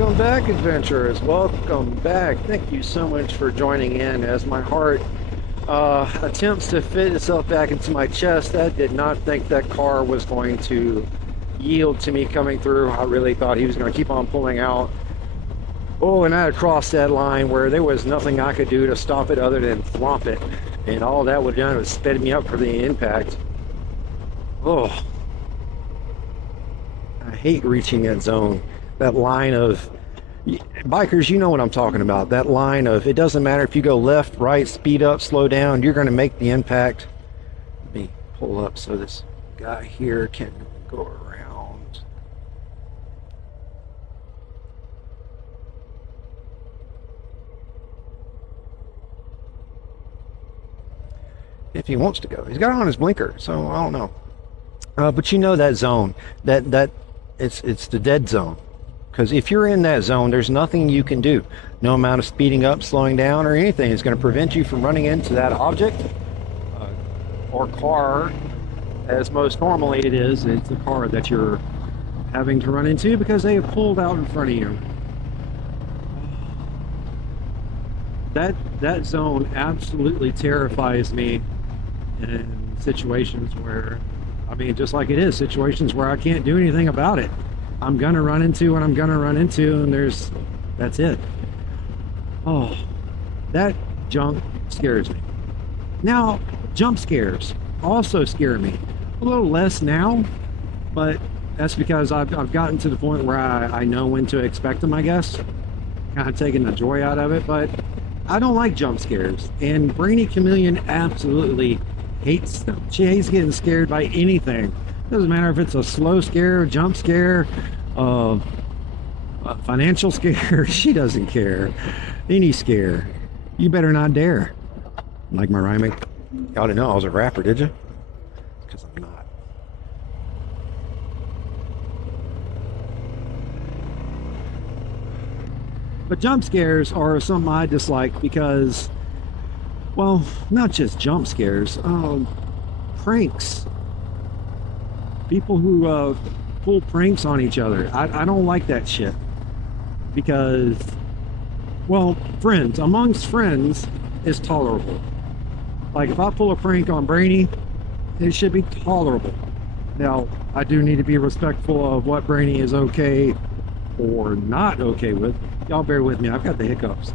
Welcome back, adventurers. Welcome back. Thank you so much for joining in as my heart attempts to fit itself back into my chest. I did not think that car was going to yield to me coming through. I really thought he was going to keep on pulling out. Oh, and I had crossed that line where there was nothing I could do to stop it other than flop it. And all that would have done was sped me up for the impact. Oh, I hate reaching that zone. That line of, bikers, you know what I'm talking about. That line of, it doesn't matter if you go left, right, speed up, slow down, you're going to make the impact. Let me pull up so this guy here can go around. If he wants to go. He's got on his blinker, so I don't know. But you know that zone, that it's the dead zone. Because if you're in that zone, there's nothing you can do. No amount of speeding up, slowing down, or anything is going to prevent you from running into that object or car, as most normally it is. It's the car that you're having to run into because they have pulled out in front of you. That zone absolutely terrifies me in situations where, I mean, just like it is, situations where I can't do anything about it. I'm gonna run into what I'm gonna run into, and that's it. Oh, that junk scares me. Now, jump scares also scare me. A little less now, but that's because I've gotten to the point where I know when to expect them, I guess. Kind of taking the joy out of it, but I don't like jump scares. And Brainy Chameleon absolutely hates them. She hates getting scared by anything. Doesn't matter if it's a slow scare, jump scare, a financial scare. She doesn't care. Any scare. You better not dare. Like my rhyming. Y'all didn't know I was a rapper, did you? Because I'm not. But jump scares are something I dislike because, well, not just jump scares, pranks. People who pull pranks on each other. I don't like that shit. Because, well, friends, amongst friends is tolerable. Like if I pull a prank on Brainy, it should be tolerable. Now, I do need to be respectful of what Brainy is okay or not okay with. Y'all bear with me, I've got the hiccups.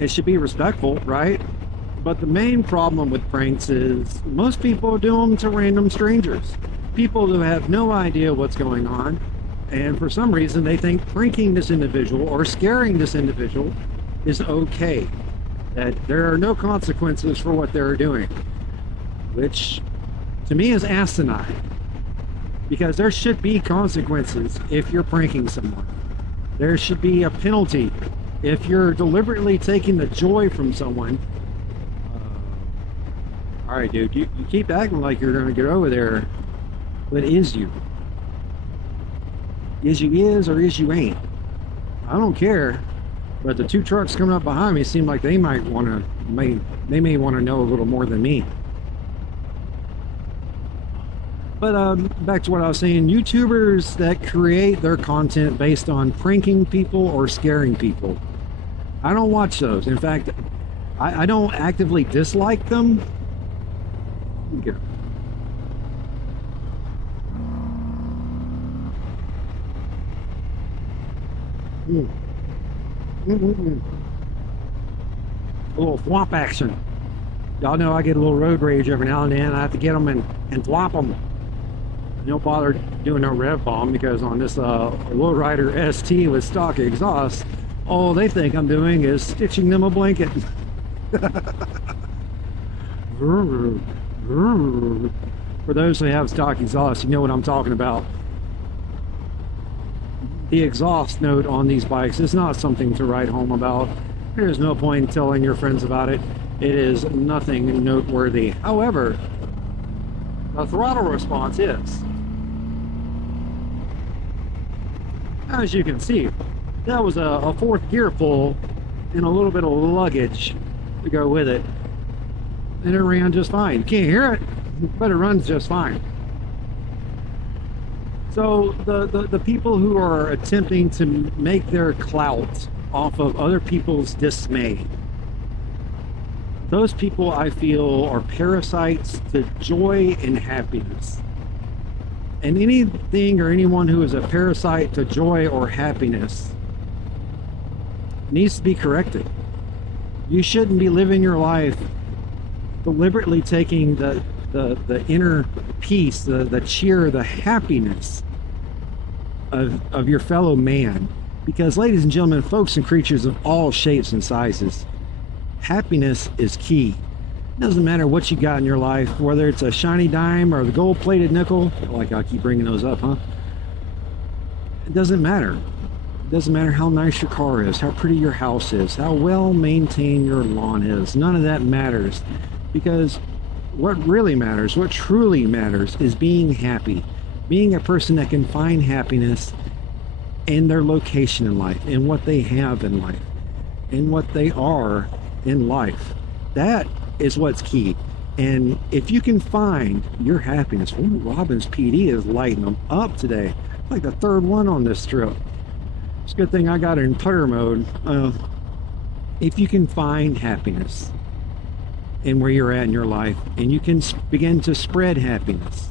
It should be respectful, right? But the main problem with pranks is most people do them to random strangers. People who have no idea what's going on. And for some reason, they think pranking this individual or scaring this individual is okay. That there are no consequences for what they're doing. Which, to me, is asinine. Because there should be consequences if you're pranking someone. There should be a penalty if you're deliberately taking the joy from someone. Alright, dude, you keep acting like you're going to get over there. But is you? Is you is or is you ain't? I don't care. But the two trucks coming up behind me seem like they might want to, they may want to know a little more than me. But back to what I was saying, YouTubers that create their content based on pranking people or scaring people, I don't watch those. In fact, I don't actively dislike them. Get him. A little thwomp action. Y'all know I get a little road rage every now and then. I have to get them and thwomp them. Don't bother doing no rev bomb because on this lowrider ST with stock exhaust, all they think I'm doing is stitching them a blanket. For those who have stock exhaust, you know what I'm talking about. The exhaust note on these bikes is not something to write home about. There's no point in telling your friends about it. It is nothing noteworthy. However, the throttle response is. As you can see, that was a fourth gear pull and a little bit of luggage to go with it. And it ran just fine. You can't hear it, but it runs just fine. So the people who are attempting to make their clout off of other people's dismay, those people I feel are parasites to joy and happiness. And anything or anyone who is a parasite to joy or happiness needs to be corrected. You shouldn't be living your life deliberately taking the inner peace, the cheer, the happiness of your fellow man. Because, ladies and gentlemen, folks and creatures of all shapes and sizes, happiness is key. It doesn't matter what you got in your life, whether it's a shiny dime or the gold-plated nickel. Like I keep bringing those up, huh? It doesn't matter. It doesn't matter how nice your car is, how pretty your house is, how well maintained your lawn is. None of that matters, because what really matters, what truly matters, is being happy. Being a person that can find happiness in their location in life, in what they have in life, in what they are in life. That is what's key. And if you can find your happiness, ooh, Robin's PD is lighting them up today. Like the third one on this trip. It's a good thing I got it in putter mode. If you can find happiness in where you're at in your life, and you can begin to spread happiness,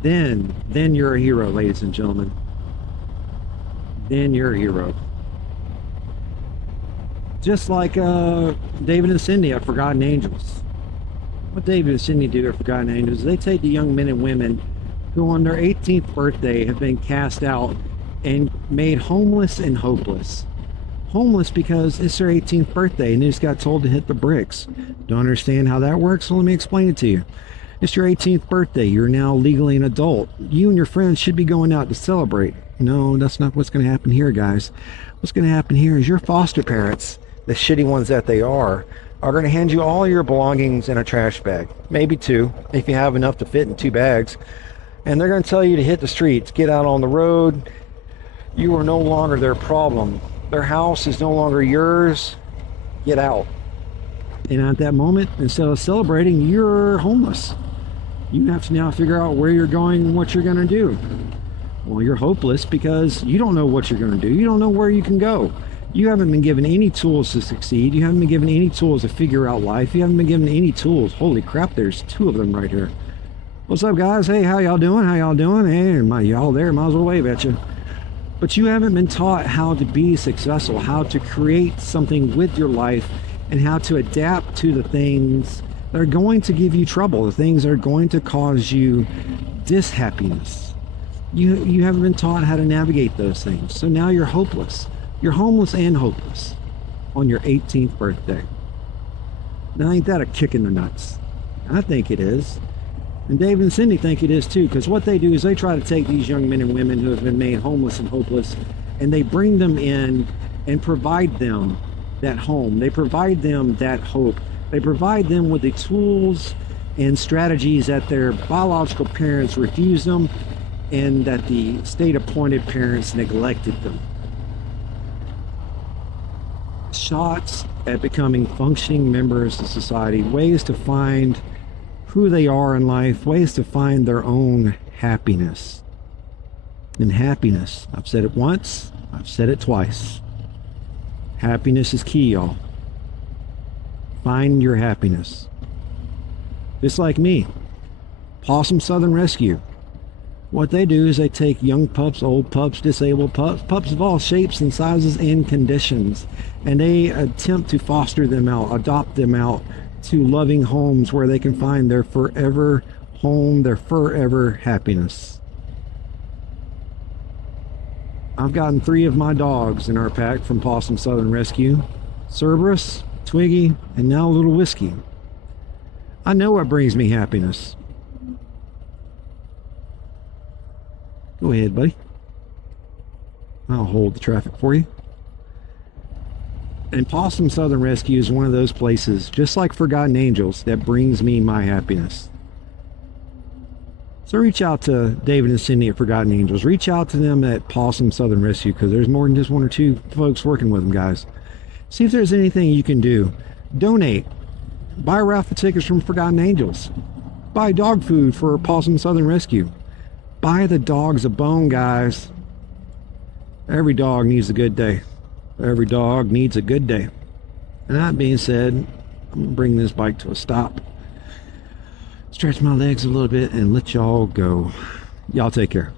then you're a hero, ladies and gentlemen. Then you're a hero. Just like David and Cindy at Forgotten Angels. What David and Cindy do at Forgotten Angels, they take the young men and women who on their 18th birthday have been cast out and made homeless and hopeless. Homeless because it's their 18th birthday and they just got told to hit the bricks. Don't understand how that works? So let me explain it to you. It's your 18th birthday. You're now legally an adult. You and your friends should be going out to celebrate. No, that's not what's going to happen here, guys. What's going to happen here is your foster parents, the shitty ones that they are going to hand you all your belongings in a trash bag. Maybe two, if you have enough to fit in 2 bags. And they're going to tell you to hit the streets, get out on the road. You are no longer their problem. Their house is no longer yours. Get out. And at that moment, instead of celebrating, you're homeless. You have to now figure out where you're going and what you're going to do. Well, you're hopeless because you don't know what you're going to do. You don't know where you can go. You haven't been given any tools to succeed. You haven't been given any tools to figure out life. You haven't been given any tools. Holy crap, there's 2 of them right here. What's up, guys? Hey, how y'all doing? How y'all doing? Hey, y'all there? Might as well wave at you. But you haven't been taught how to be successful, how to create something with your life, and how to adapt to the things that are going to give you trouble, the things that are going to cause you dishappiness. You haven't been taught how to navigate those things. So now you're hopeless. You're homeless and hopeless on your 18th birthday. Now, ain't that a kick in the nuts? I think it is. And Dave and Cindy think it is too, because what they do is they try to take these young men and women who have been made homeless and hopeless, and they bring them in and provide them that home. They provide them that hope. They provide them with the tools and strategies that their biological parents refused them and that the state-appointed parents neglected them. Shots at becoming functioning members of society, ways to find who they are in life, ways to find their own happiness. And happiness, I've said it once, I've said it twice. Happiness is key, y'all. Find your happiness. Just like me, Possum Southern Rescue. What they do is they take young pups, old pups, disabled pups, pups of all shapes and sizes and conditions, and they attempt to foster them out, adopt them out to loving homes where they can find their forever home, their forever happiness. I've gotten 3 of my dogs in our pack from Possum Southern Rescue. Cerberus, Twiggy, and now Little Whiskey. I know what brings me happiness. Go ahead, buddy. I'll hold the traffic for you. And Possum Southern Rescue is one of those places, just like Forgotten Angels, that brings me my happiness. So reach out to David and Cindy at Forgotten Angels. Reach out to them at Possum Southern Rescue, because there's more than just 1 or 2 folks working with them, guys. See if there's anything you can do. Donate. Buy raffle tickets from Forgotten Angels. Buy dog food for Possum Southern Rescue. buy the dogs a bone, guys. Every dog needs a good day. Every dog needs a good day. And that being said, I'm gonna bring this bike to a stop, stretch my legs a little bit, and let y'all go. Y'all take care.